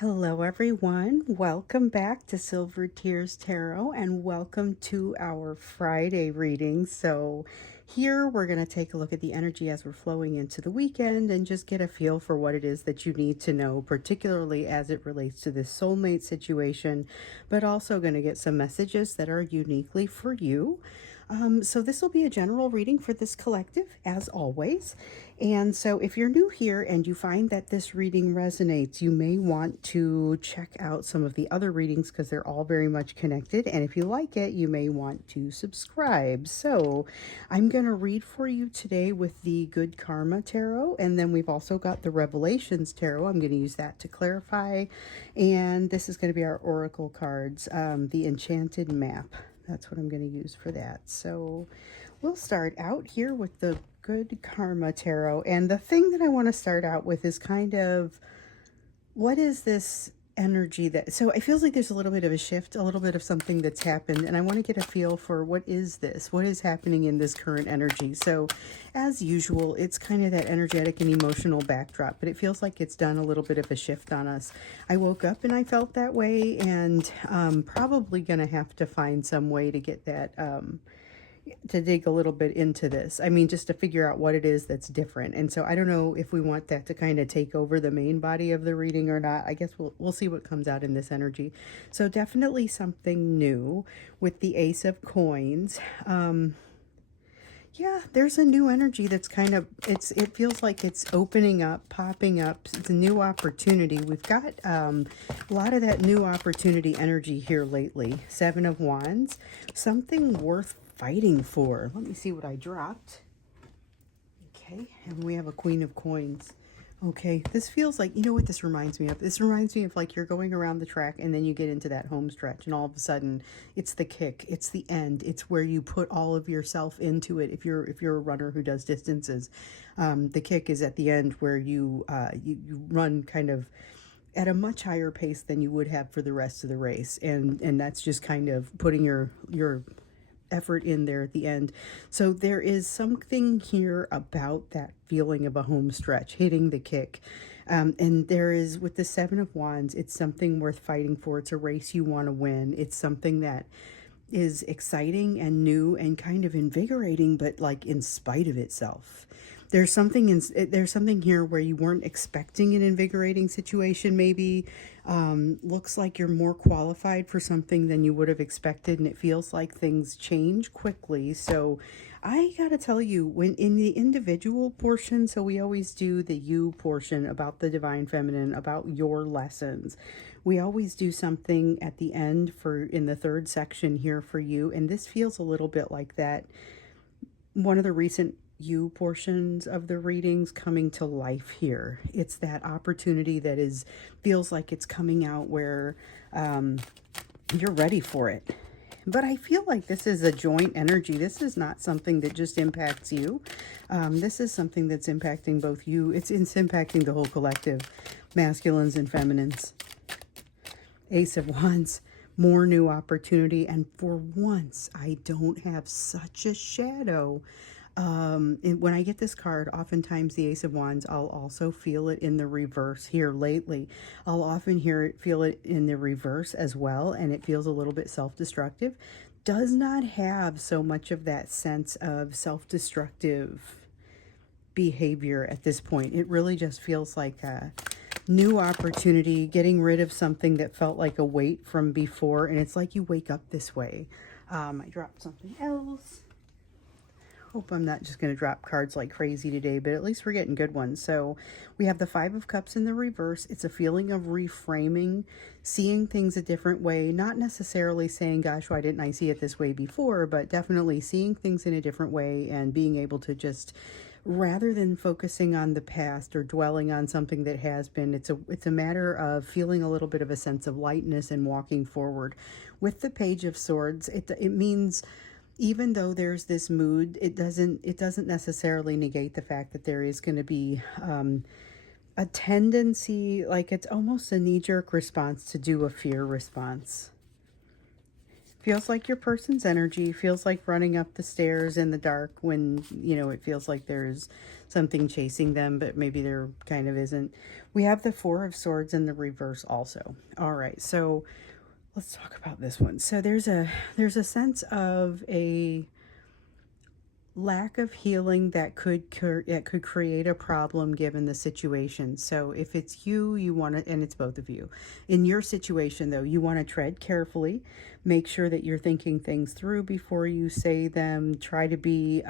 Hello, everyone. Welcome back to Silver Tears Tarot and welcome to our Friday reading. So, here we're going to take a look at the energy as we're flowing into the weekend and just get a feel for what it is that you need to know, particularly as it relates to this soulmate situation, but also going to get some messages that are uniquely for you. So this will be a general reading for this collective, as always. And so if you're new here and you find that this reading resonates, you may want to check out some of the other readings because they're all very much connected. And if you like it, you may want to subscribe. So I'm going to read for you today with the Good Karma Tarot. And then we've also got the Revelations Tarot. I'm going to use that to clarify. And this is going to be our Oracle cards, the Enchanted Map. That's what I'm going to use for that. So we'll start out here with the Good Karma Tarot. And the thing that I want to start out with is kind of, what is this energy that, so it feels like there's a little bit of a shift, a little bit of something that's happened, and I want to get a feel for what is this, what is happening in this current energy. So as usual, it's kind of that energetic and emotional backdrop, but it feels like it's done a little bit of a shift on us. I woke up and I felt that way, and probably gonna have to find some way to get that to dig a little bit into this. I mean, just to figure out what it is that's different. And so I don't know if we want that to kind of take over the main body of the reading or not. I guess we'll see what comes out in this energy. So definitely something new with the Ace of Coins. Yeah, there's a new energy that's kind of, it feels like it's opening up, popping up. It's a new opportunity. We've got a lot of that new opportunity energy here lately. Seven of Wands, something worth fighting for. Let me see what I dropped. Okay, and we have a Queen of Coins. Okay, this feels like, you know what this reminds me of? This reminds me of like you're going around the track and then you get into that home stretch and all of a sudden it's the kick, it's the end, it's where you put all of yourself into it. If you're a runner who does distances, the kick is at the end where you run kind of at a much higher pace than you would have for the rest of the race, and that's just kind of putting your effort in there at the end. So there is something here about that feeling of a home stretch, hitting the kick. And there is, with the Seven of Wands, it's something worth fighting for. It's a race you want to win. It's something that is exciting and new and kind of invigorating, but like in spite of itself. There's something here where you weren't expecting an invigorating situation. Maybe looks like you're more qualified for something than you would have expected, and it feels like things change quickly. So I gotta tell you, when in the individual portion, so we always do the you portion about the divine feminine, about your lessons. We always do something at the end for in the third section here for you, and this feels a little bit like that. One of the recent you portions of the readings coming to life here. It's that opportunity that is feels like it's coming out where you're ready for it. But I feel like this is a joint energy. This is not something that just impacts you. This is something that's impacting both you. It's impacting the whole collective, masculines and feminines. Ace of Wands, more new opportunity. And for once, I don't have such a shadow. And when I get this card, oftentimes the Ace of Wands, I'll also feel it in the reverse here lately. I'll often feel it in the reverse as well, and it feels a little bit self-destructive. Does not have so much of that sense of self-destructive behavior at this point. It really just feels like a new opportunity, getting rid of something that felt like a weight from before, and it's like you wake up this way. I dropped something else. Hope I'm not just going to drop cards like crazy today, but at least we're getting good ones. So we have the Five of Cups in the reverse. It's a feeling of reframing, seeing things a different way, not necessarily saying, gosh, why didn't I see it this way before, but definitely seeing things in a different way and being able to just, rather than focusing on the past or dwelling on something that has been, it's a matter of feeling a little bit of a sense of lightness and walking forward. With the Page of Swords, it means, even though there's this mood, it doesn't necessarily negate the fact that there is going to be a tendency, like it's almost a knee-jerk response to do a fear response. Feels like your person's energy, feels like running up the stairs in the dark when, you know, it feels like there's something chasing them, but maybe there kind of isn't. We have the Four of Swords in the reverse also. All right, so let's talk about this one. So there's a sense of a lack of healing that could create a problem given the situation. So if it's you, you want to, and it's both of you. In your situation though, you want to tread carefully, make sure that you're thinking things through before you say them. Try to be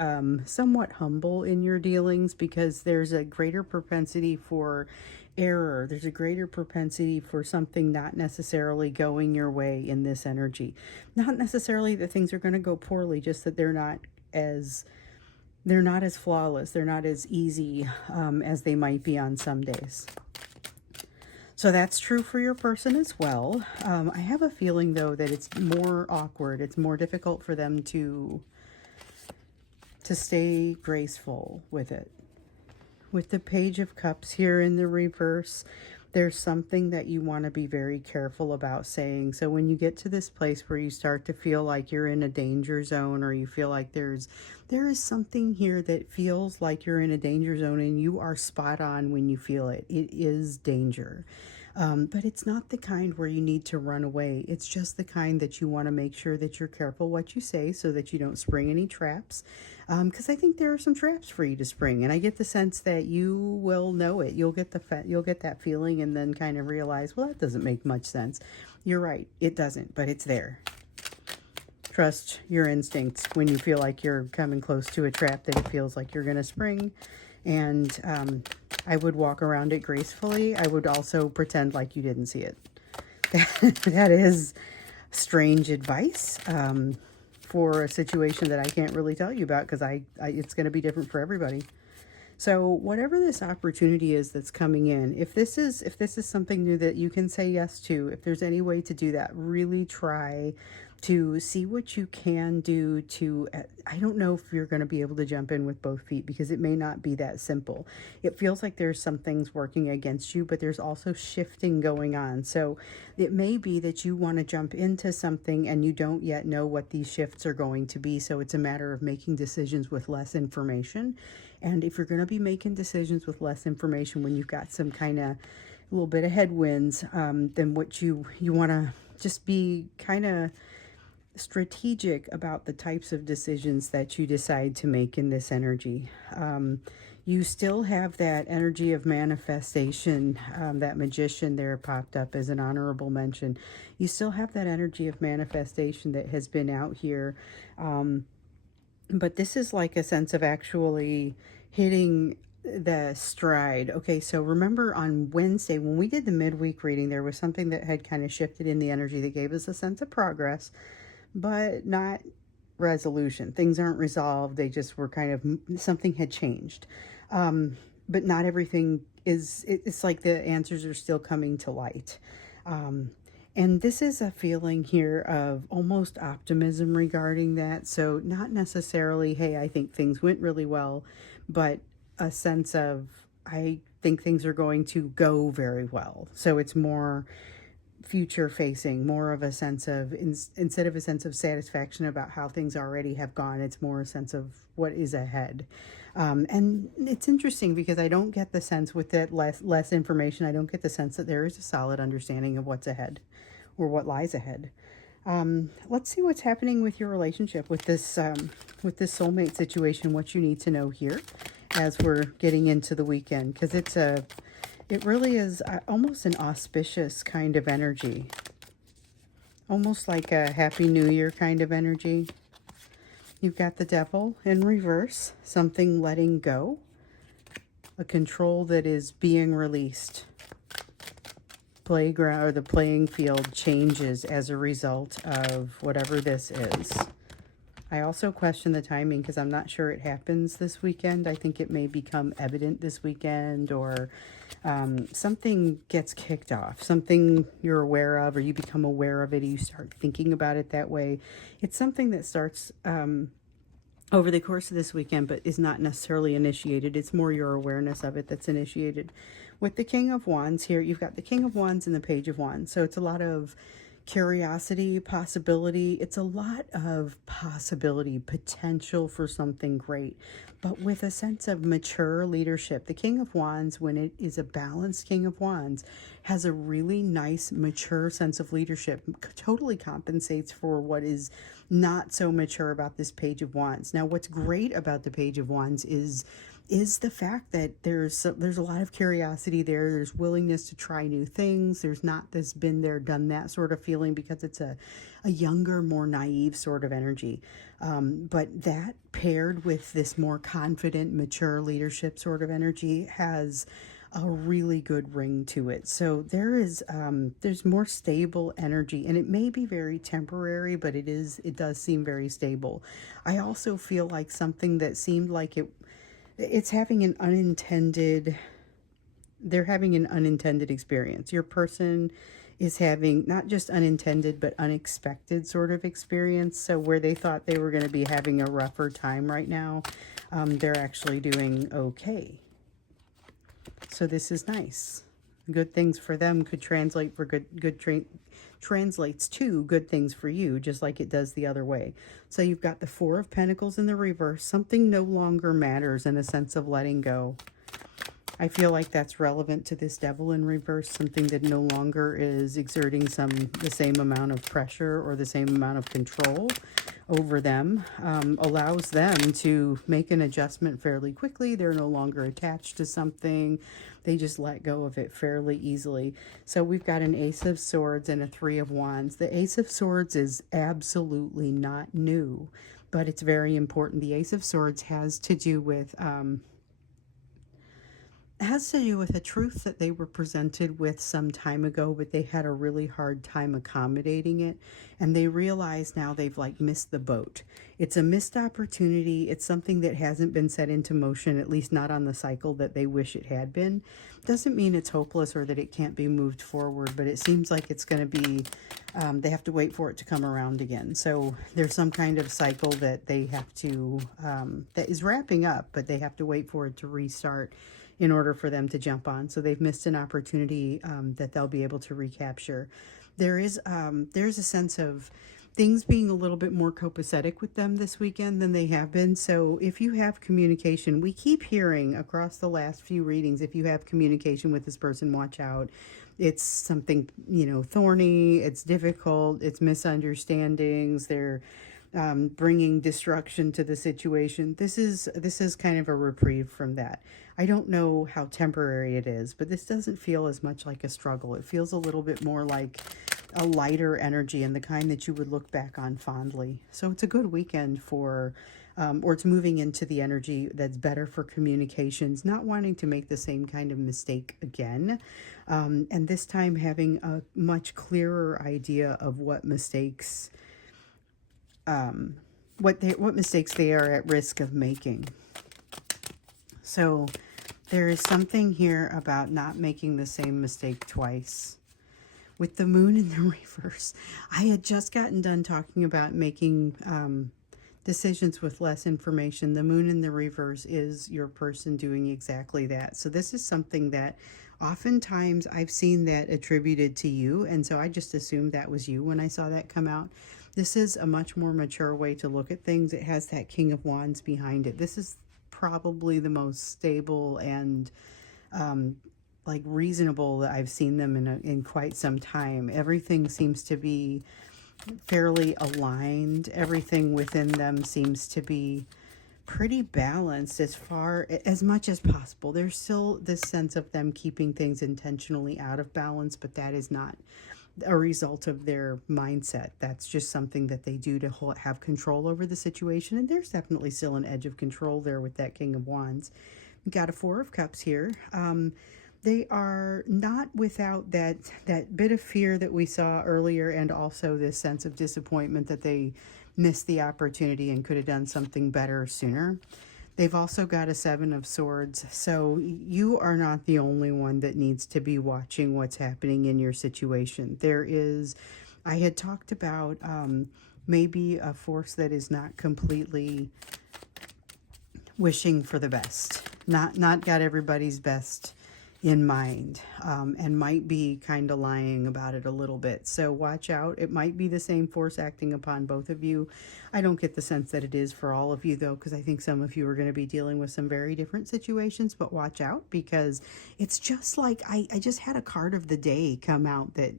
somewhat humble in your dealings, because there's a greater propensity for error. There's a greater propensity for something not necessarily going your way in this energy. Not necessarily that things are going to go poorly, just that they're not as flawless, they're not as easy as they might be on some days. So that's true for your person as well. I have a feeling though that it's more awkward, it's more difficult for them to stay graceful with it. With the Page of Cups here in the reverse, there's something that you want to be very careful about saying. So when you get to this place where you start to feel like you're in a danger zone, or you feel like there is something here that feels like you're in a danger zone, and you are spot on when you feel it. It is danger. But it's not the kind where you need to run away. It's just the kind that you want to make sure that you're careful what you say so that you don't spring any traps. Because I think there are some traps for you to spring, and I get the sense that you will know it. You'll get that feeling, and then kind of realize, well, that doesn't make much sense. You're right, it doesn't, but it's there. Trust your instincts when you feel like you're coming close to a trap that it feels like you're going to spring. And I would walk around it gracefully. I would also pretend like you didn't see it. That is strange advice for a situation that I can't really tell you about, because it's going to be different for everybody. So whatever this opportunity is that's coming in, if this is something new that you can say yes to, if there's any way to do that, really try to see what you can do to, I don't know if you're going to be able to jump in with both feet, because it may not be that simple. It feels like there's some things working against you, but there's also shifting going on. So it may be that you want to jump into something and you don't yet know what these shifts are going to be. So it's a matter of making decisions with less information. And if you're going to be making decisions with less information when you've got some kind of a little bit of headwinds, then what you want to just be kind of strategic about the types of decisions that you decide to make in this energy. You still have that energy of manifestation. That Magician there popped up as an honorable mention. You still have that energy of manifestation that has been out here. But this is like a sense of actually hitting the stride. Okay, so remember on Wednesday when we did the midweek reading, there was something that had kind of shifted in the energy that gave us a sense of progress, but not resolution. Things aren't resolved. They just were kind of, something had changed. But not everything is, it's like the answers are still coming to light. And this is a feeling here of almost optimism regarding that. So not necessarily, hey, I think things went really well, but a sense of, I think things are going to go very well. So it's more future facing, more of a sense of, instead of a sense of satisfaction about how things already have gone, it's more a sense of what is ahead. And it's interesting because I don't get the sense with that less information, I don't get the sense that there is a solid understanding of what's ahead or what lies ahead. Let's see what's happening with your relationship with this soulmate situation, what you need to know here as we're getting into the weekend, because it really is almost an auspicious kind of energy. Almost like a Happy New Year kind of energy. You've got the Devil in reverse, something letting go, a control that is being released. Playground, or the playing field, changes as a result of whatever this is. I also question the timing because I'm not sure it happens this weekend. I think it may become evident this weekend, or something gets kicked off, something you're aware of, or you become aware of it, and you start thinking about it that way. It's something that starts over the course of this weekend, but is not necessarily initiated. It's more your awareness of it that's initiated. With the King of Wands here, you've got the King of Wands and the Page of Wands. So it's a lot of curiosity, possibility. It's a lot of possibility, potential for something great, but with a sense of mature leadership. The King of Wands, when it is a balanced King of Wands, has a really nice, mature sense of leadership, totally compensates for what is not so mature about this Page of Wands. Now, what's great about the Page of Wands is the fact that there's a lot of curiosity there. There's willingness to try new things. There's not this been there, done that sort of feeling, because it's a younger, more naive sort of energy. But that paired with this more confident, mature leadership sort of energy has a really good ring to it. So there's more stable energy, and it may be very temporary, but it does seem very stable. I also feel like something that seemed like it's having an unintended, they're having an unintended experience. Your person is having not just unintended, but unexpected sort of experience. So where they thought they were going to be having a rougher time right now, they're actually doing okay. So this is nice. Good things for them could translate for translates to good things for you, just like it does the other way. So you've got the Four of Pentacles in the reverse. Something no longer matters in a sense of letting go. I feel like that's relevant to this Devil in reverse, something that no longer is exerting the same amount of pressure or the same amount of control over them, allows them to make an adjustment fairly quickly. They're no longer attached to something. They just let go of it fairly easily. So we've got an Ace of Swords and a Three of Wands. The Ace of Swords is absolutely not new, but it's very important. The Ace of Swords has to do with a truth that they were presented with some time ago, but they had a really hard time accommodating it. And they realize now they've like missed the boat. It's a missed opportunity. It's something that hasn't been set into motion, at least not on the cycle that they wish it had been. Doesn't mean it's hopeless or that it can't be moved forward, but it seems like it's going to be, they have to wait for it to come around again. So there's some kind of cycle that they have to, that is wrapping up, but they have to wait for it to restart in order for them to jump on. So they've missed an opportunity that they'll be able to recapture. There's a sense of things being a little bit more copacetic with them this weekend than they have been. So if you have communication, we keep hearing across the last few readings, if you have communication with this person, watch out. It's something, thorny, it's difficult, it's misunderstandings, they're bringing destruction to the situation. This is kind of a reprieve from that. I don't know how temporary it is, but this doesn't feel as much like a struggle. It feels a little bit more like a lighter energy, and the kind that you would look back on fondly. So it's a good weekend for, or it's moving into the energy that's better for communications, not wanting to make the same kind of mistake again. And this time having a much clearer idea of what mistakes what mistakes they are at risk of making. So there is something here about not making the same mistake twice. With the Moon in the reverse, I had just gotten done talking about making decisions with less information. The Moon in the reverse is your person doing exactly that. So this is something that oftentimes I've seen that attributed to you, and so I just assumed that was you when I saw that come out. This is a much more mature way to look at things. It has that King of Wands behind it. This is probably the most stable and like reasonable that I've seen them in quite some time. Everything seems to be fairly aligned. Everything within them seems to be pretty balanced as much as possible. There's still this sense of them keeping things intentionally out of balance, but that is not a result of their mindset. That's just something that they do to have control over the situation. And there's definitely still an edge of control there with that King of Wands. We've got a Four of Cups here. They are not without that bit of fear that we saw earlier, and also this sense of disappointment that they missed the opportunity and could have done something better sooner. They've also got a Seven of Swords. So you are not the only one that needs to be watching what's happening in your situation. I had talked about maybe a force that is not completely wishing for the best, not got everybody's best in mind, and might be kind of lying about it a little bit. So watch out. It might be the same force acting upon both of you. I don't get the sense that it is for all of you, though, because I think some of you are going to be dealing with some very different situations. But watch out, because it's just like I just had a card of the day come out that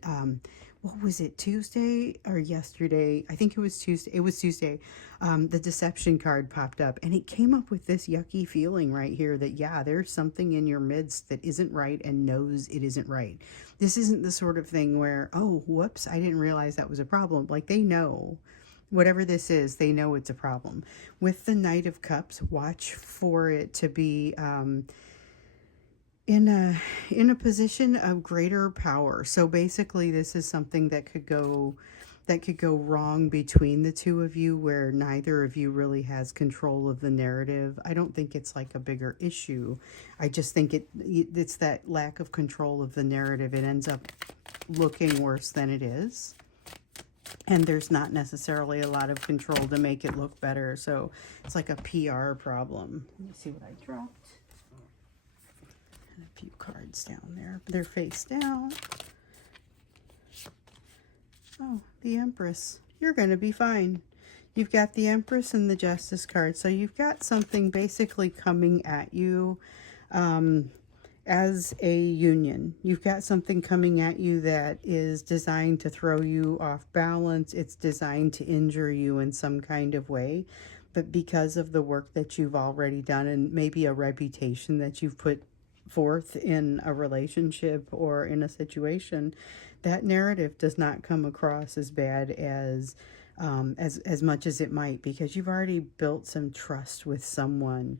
what was it, Tuesday or yesterday? I think it was Tuesday. It was Tuesday. The deception card popped up, and it came up with this yucky feeling right here that, yeah, there's something in your midst that isn't right and knows it isn't right. This isn't the sort of thing where, oh, whoops, I didn't realize that was a problem. Like, they know. Whatever this is, they know it's a problem. With the Knight of Cups, watch for it to be in a position of greater power. So basically, this is something that could go wrong between the two of you, where neither of you really has control of the narrative. I don't think it's like a bigger issue. I just think it's that lack of control of the narrative. It ends up looking worse than it is. And there's not necessarily a lot of control to make it look better. So it's like a PR problem. Let me see what I dropped. And a few cards down there. They're face down. Oh, the Empress. You're going to be fine. You've got the Empress and the Justice card. So you've got something basically coming at you as a union. You've got something coming at you that is designed to throw you off balance. It's designed to injure you in some kind of way. But because of the work that you've already done, and maybe a reputation that you've put forth in a relationship or in a situation, that narrative does not come across as bad as much as it might, because you've already built some trust with someone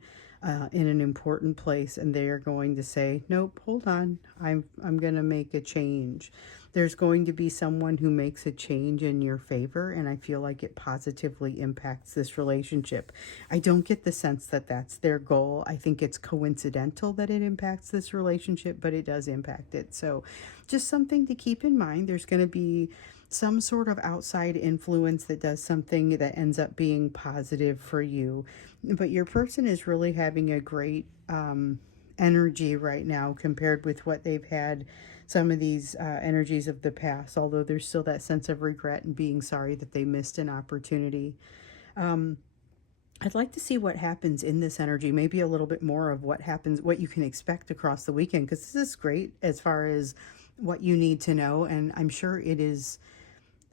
in an important place, and they are going to say, nope, hold on, I'm going to make a change. There's going to be someone who makes a change in your favor, and I feel like it positively impacts this relationship. I don't get the sense that that's their goal. I think it's coincidental that it impacts this relationship, but it does impact it. So just something to keep in mind. There's going to be some sort of outside influence that does something that ends up being positive for you. But your person is really having a great energy right now compared with what they've had some of these energies of the past, although there's still that sense of regret and being sorry that they missed an opportunity. I'd like to see what happens in this energy, maybe a little bit more of what happens, what you can expect across the weekend, because this is great as far as what you need to know, and I'm sure it is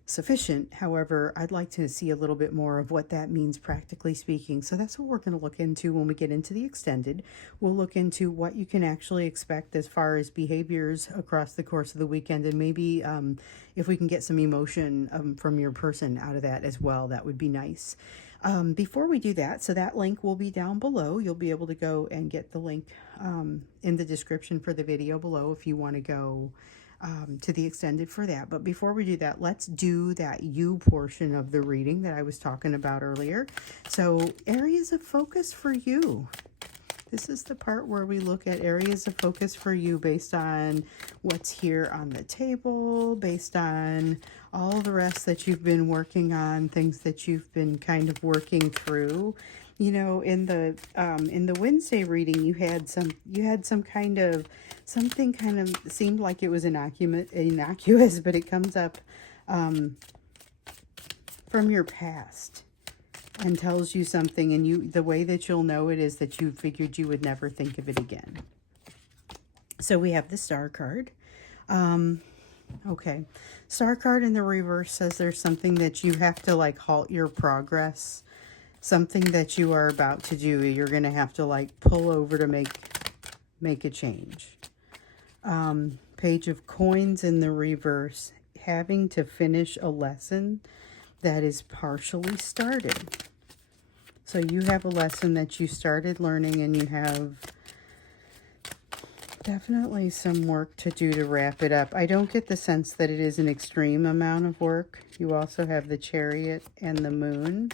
sufficient. However, I'd like to see a little bit more of what that means practically speaking. So that's what we're going to look into when we get into the extended. We'll look into what you can actually expect as far as behaviors across the course of the weekend, and maybe if we can get some emotion from your person out of that as well, that would be nice. Before we do that, so that link will be down below. You'll be able to go and get the link in the description for the video below if you want to go to the extended for that. But before we do that, let's do that you portion of the reading that I was talking about earlier. So areas of focus for you. This is the part where we look at areas of focus for you based on what's here on the table, based on all the rest that you've been working on, things that you've been kind of working through. You know, in the Wednesday reading, you had some kind of something kind of seemed like it was innocuous, but it comes up from your past and tells you something, and the way that you'll know it is that you figured you would never think of it again. So we have the Star card. Okay, Star card in the reverse says there's something that you have to like halt your progress. Something that you are about to do, you're going to have to like pull over to make a change. Page of Coins in the reverse, having to finish a lesson that is partially started. So you have a lesson that you started learning, and you have definitely some work to do to wrap it up. I don't get the sense that it is an extreme amount of work. You also have the Chariot and the Moon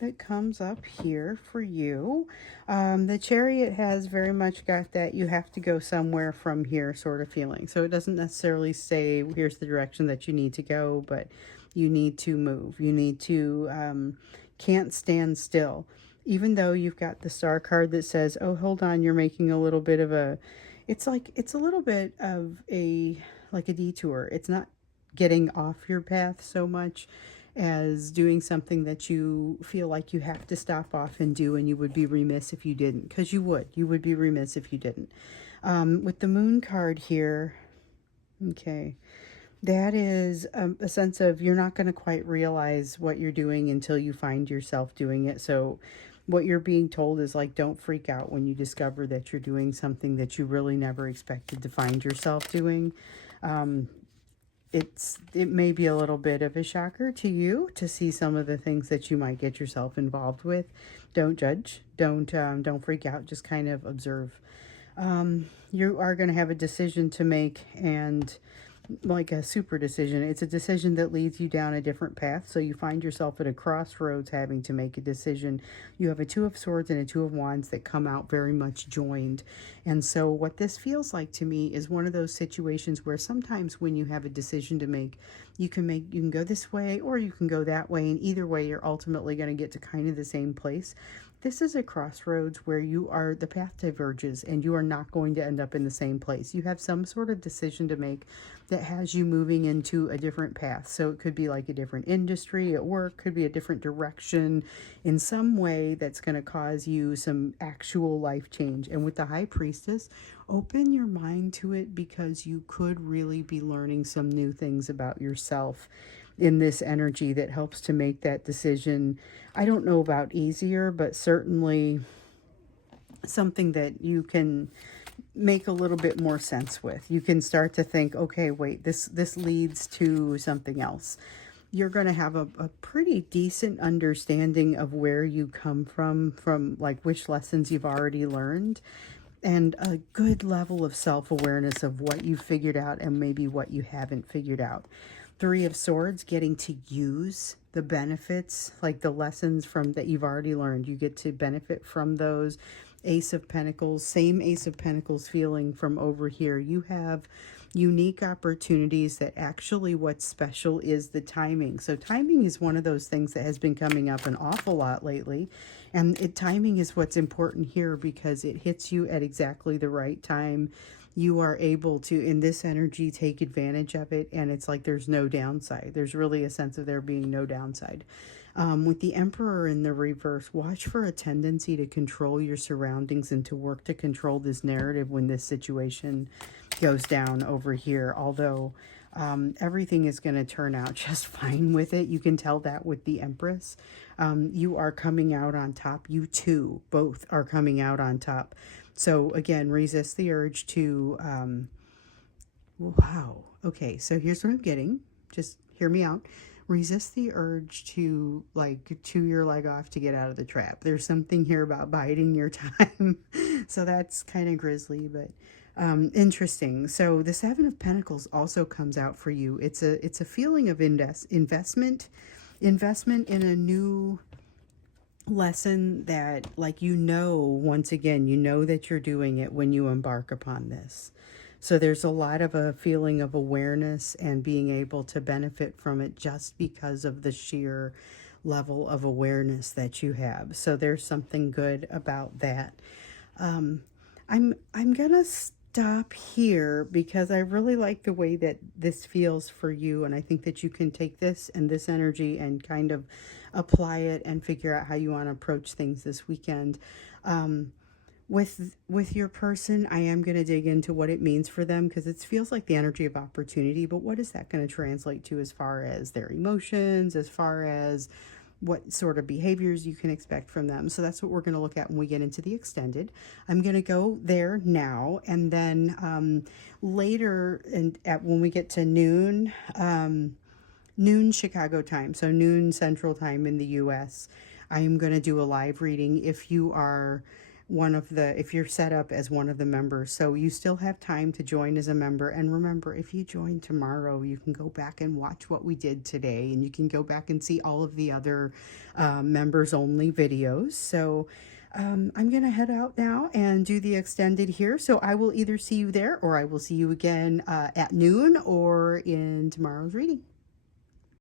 that comes up here for you. The Chariot has very much got that you have to go somewhere from here sort of feeling. So it doesn't necessarily say here's the direction that you need to go, but you need to move. You need to, can't stand still. Even though you've got the Star card that says, oh, hold on, you're making a little bit of a, it's a little bit of like a detour. It's not getting off your path so much as doing something that you feel like you have to stop off and do, and you would be remiss if you didn't, because you would be remiss if you didn't. With the moon card here, okay, that is a sense of you're not going to quite realize what you're doing until you find yourself doing it. So what you're being told is like, don't freak out when you discover that you're doing something that you really never expected to find yourself doing. It may be a little bit of a shocker to you to see some of the things that you might get yourself involved with. Don't judge. Don't freak out. Just kind of observe. You are going to have a decision to make, and like a super decision. It's a decision that leads you down a different path. So you find yourself at a crossroads having to make a decision. You have a Two of Swords and a Two of Wands that come out very much joined. And so what this feels like to me is one of those situations where sometimes when you have a decision to make, you can go this way or you can go that way, and either way you're ultimately going to get to kind of the same place. This is a crossroads where the path diverges and you are not going to end up in the same place. You have some sort of decision to make that has you moving into a different path. So it could be like a different industry at work, could be a different direction in some way that's going to cause you some actual life change. And with the High Priestess, open your mind to it, because you could really be learning some new things about yourself in this energy that helps to make that decision. I don't know about easier, but certainly something that you can make a little bit more sense with. You can start to think, okay, wait, this leads to something else. You're going to have a pretty decent understanding of where you come from like which lessons you've already learned, and a good level of self-awareness of what you figured out and maybe what you haven't figured out. Three of Swords, getting to use the benefits, like the lessons from that you've already learned. You get to benefit from those. Ace of Pentacles, same Ace of Pentacles feeling from over here. You have unique opportunities that actually what's special is the timing. So timing is one of those things that has been coming up an awful lot lately. And timing is what's important here, because it hits you at exactly the right time. You are able to, in this energy, take advantage of it, and it's like there's no downside. There's really a sense of there being no downside. With the Emperor in the reverse, watch for a tendency to control your surroundings and to work to control this narrative when this situation goes down over here. Although everything is going to turn out just fine with it. You can tell that with the Empress. You are coming out on top. You two both are coming out on top. So again, resist the urge to, wow. Okay, so here's what I'm getting. Just hear me out. Resist the urge to like chew your leg off to get out of the trap. There's something here about biding your time. So that's kind of grisly, but interesting. So the Seven of Pentacles also comes out for you. It's a feeling of investment in a new lesson that, like, once again, that you're doing it when you embark upon this. So there's a lot of a feeling of awareness and being able to benefit from it just because of the sheer level of awareness that you have. So there's something good about that. I'm gonna stop here because I really like the way that this feels for you, and I think that you can take this and this energy and kind of apply it and figure out how you want to approach things this weekend. With your person, I am going to dig into what it means for them, because it feels like the energy of opportunity, but what is that going to translate to as far as their emotions, as far as what sort of behaviors you can expect from them? So that's what we're going to look at when we get into the extended. I'm going to go there now, and then later, and when we get to noon Chicago time, so noon Central time in the US, I am going to do a live reading if you are if you're set up as one of the members. So you still have time to join as a member. And remember, if you join tomorrow, you can go back and watch what we did today, and you can go back and see all of the other members only videos. So I'm going to head out now and do the extended here. So I will either see you there, or I will see you again at noon or in tomorrow's reading.